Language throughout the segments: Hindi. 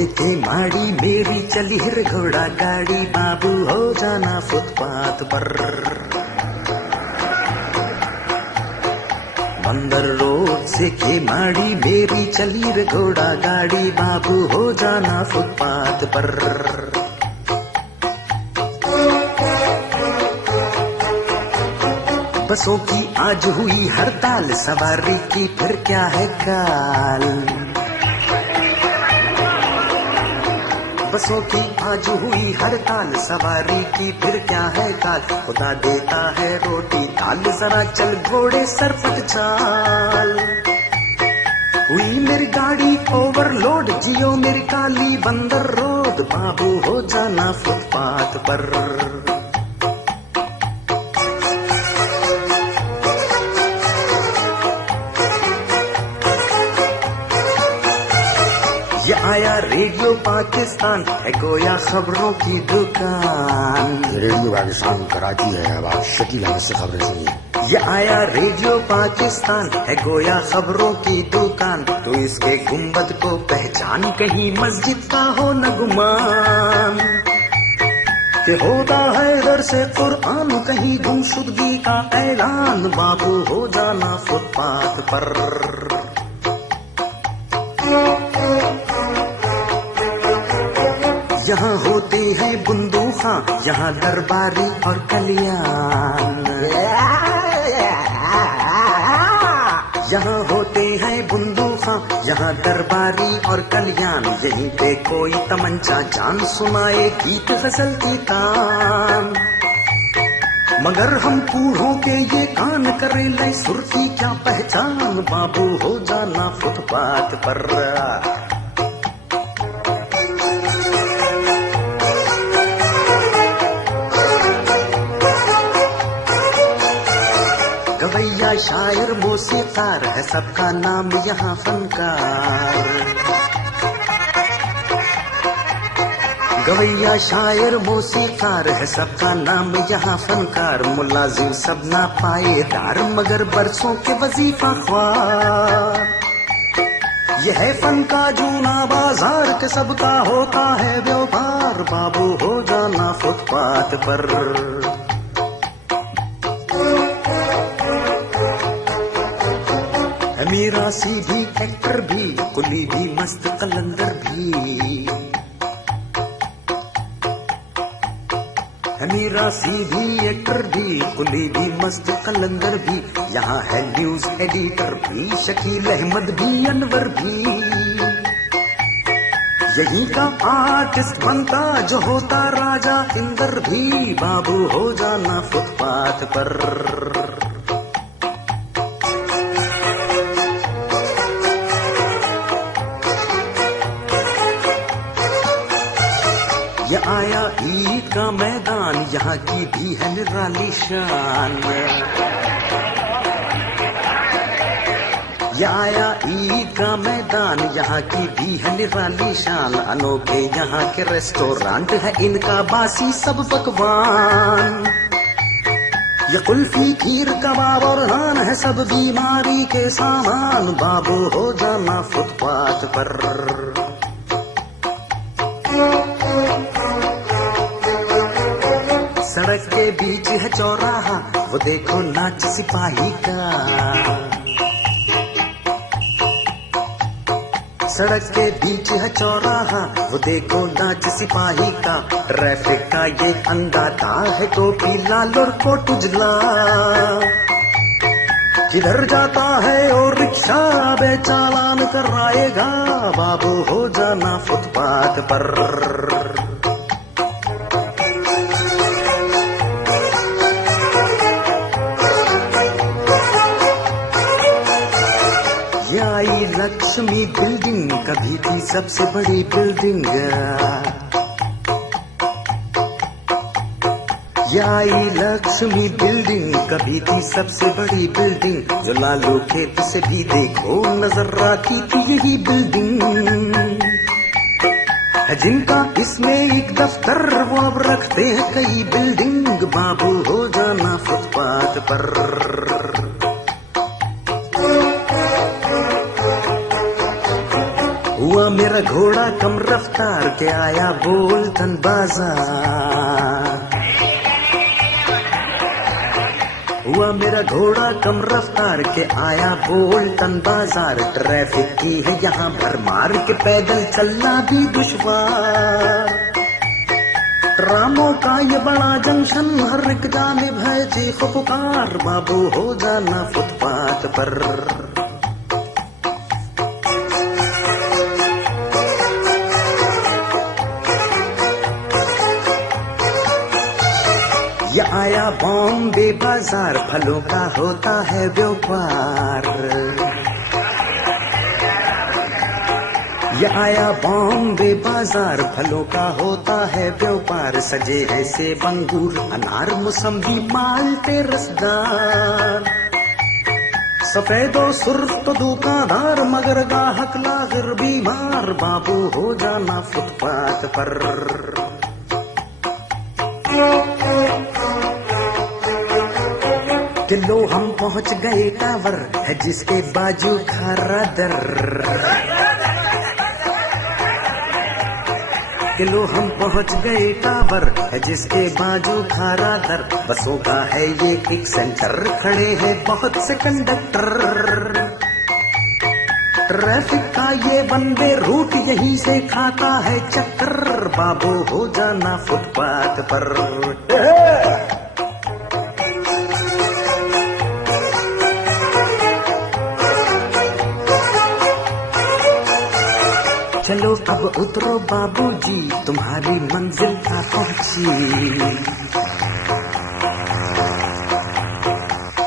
से के माड़ी मेरी चली हिर घोड़ा गाड़ी, बाबू हो जाना फुटपाथ पर। बंदर रोड से के माड़ी मेरी चली रे घोड़ा गाड़ी, बाबू हो जाना फुटपाथ पर। बसों की आज हुई हड़ताल, सवारी की फिर क्या है काल। बसों की आज हुई हड़ताल, सवारी की फिर क्या है काल। खुदा देता है रोटी दाल, जरा चल घोड़े सरपट चाल। हुई मेरी गाड़ी ओवरलोड, जियो मेरी काली बंदर रोड, बाबू हो जाना फुटपाथ पर। ये आया रेडियो पाकिस्तान, है गोया खबरों की दुकान। रेडियो पाकिस्तान कराची है, अब आप शकील अहमद से खबरें सुनिए। ये आया रेडियो पाकिस्तान, है गोया खबरों की दुकान। तो इसके गुंबद को पहचान, कहीं मस्जिद का हो न गुमान। कि होता है इधर से कुरान, कहीं गुमशुदगी का ऐलान, बाबू हो जाना फुटपाथ पर। यहाँ होते हैं बंदूका, यहाँ दरबारी और कल्याण। यहाँ होते हैं बंदूका, यहाँ दरबारी और कल्याण। यहीं पे कोई तमंचा जान सुनाए गीत गजल की तान। मगर हम कूढ़ों के ये कान करे ले सुर्खी क्या पहचान, बाबू हो जाना फुटपाथ पर। गवैया शायर मौसीकार, है सबका नाम यहाँ फनकार। गवैया शायर मौसीकार, है सबका नाम यहाँ फनकार। मुलाजिम सब ना पाएदार, मगर बरसों के वजीफा ख्वार। यह है फन का जूना बाजार, के सबका होता है व्यापार, बाबू हो जाना फुटपाथ पर। मेरा सी भी एक्टर भी, कुली भी मस्त कलंदर भी। मेरा सी भी एक्टर भी, कुली भी मस्त कलंदर भी। यहाँ है न्यूज एडिटर भी, शकील अहमद भी, अनवर भी। यहीं का आर्टिस्ट बनता जो होता राजा इंदर भी, बाबू हो जाना फुटपाथ पर। ये आया ईद का मैदान, यहाँ की भी है निराली शान। ये आया ईद का मैदान, यहाँ की भी है निराली शान। अनोखे यहाँ के रेस्टोरेंट है, इनका बासी सब पकवान। ये कुल्फी खीर कबाब और नान, है सब बीमारी के सामान, बाबू हो जाना फुटपाथ पर। सड़क के बीच है चौराहा, वो देखो नाच सिपाही का। सड़क के बीच है चौराहा, वो देखो नाच सिपाही का। ट्रैफिक का ये अंदाता है, टोपी लाल और कोट उजला। किधर जाता है और रिक्शा बे चालान कराएगा, बाबू हो जाना फुटपाथ पर। आई लक्ष्मी बिल्डिंग, कभी थी सबसे बड़ी बिल्डिंग। आई लक्ष्मी बिल्डिंग, कभी थी सबसे बड़ी बिल्डिंग। जो लालू खेत से भी देखो नजर आती थी यही बिल्डिंग। जिनका इसमें एक दफ्तर, वो अब रखते हैं कई बिल्डिंग, बाबू हो जाना फुटपाथ पर। हुआ मेरा मेरा घोड़ा कम रफ्तार के आया बोल्टन बाजार। हुआ मेरा घोड़ा कम रफ्तार के आया बोल्टन बाजार। ट्रैफिक की है यहाँ भरमार के पैदल चलना भी दुश्वार। ट्रामों का ये बड़ा जंक्शन हर एक जानिब है चीख पुकार। बाबू हो जाना फुटपाथ पर। ये आया बॉम्बे बाजार, फलों का होता है व्यापार। ये आया बॉम्बे बाजार, फलों का होता है व्यापार। सजे हैं सेब अंगूर अनार मौसम्बी माल्टे रसदार। सफेद और सुर्ख तो दुकानदार मगर गाहक लागिर बीमार। बाबू हो जाना फुटपाथ पर। किलो हम पहुंच गए टावर है जिसके बाजू खारा दर। किलो हम पहुंच गए टावर है जिसके बाजू खारा दर। बसों का है ये एक सेंटर, खड़े हैं बहुत से कंडक्टर। ट्रैफिक का ये वन वे रूट यहीं से खाता है चक्कर। बाबू हो जाना फुटपाथ पर। चलो अब उतरो बाबूजी, तुम्हारी मंजिल आ पहुंची।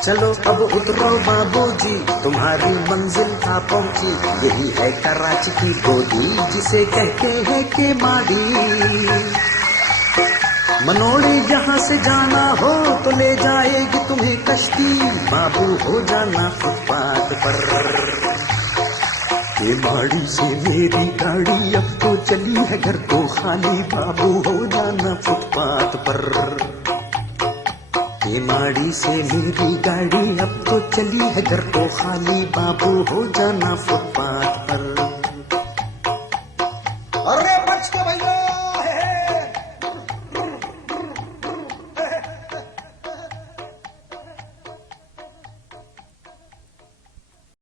चलो अब उतरो बाबूजी, तुम्हारी मंजिल आ पहुंची। यही है कराची की गोदी जिसे कहते हैं के माड़ी। मनोड़ी यहाँ से जाना हो तो ले जाएगी तुम्हें कश्ती। बाबू हो जाना फुटपाथ पर। केमाड़ी से मेरी गाड़ी अब तो चली है घर तो खाली। बाबू हो जाना फुटपाथ पर। केमाड़ी से मेरी गाड़ी अब तो चली है घर तो खाली। बाबू हो जाना फुटपाथ पर।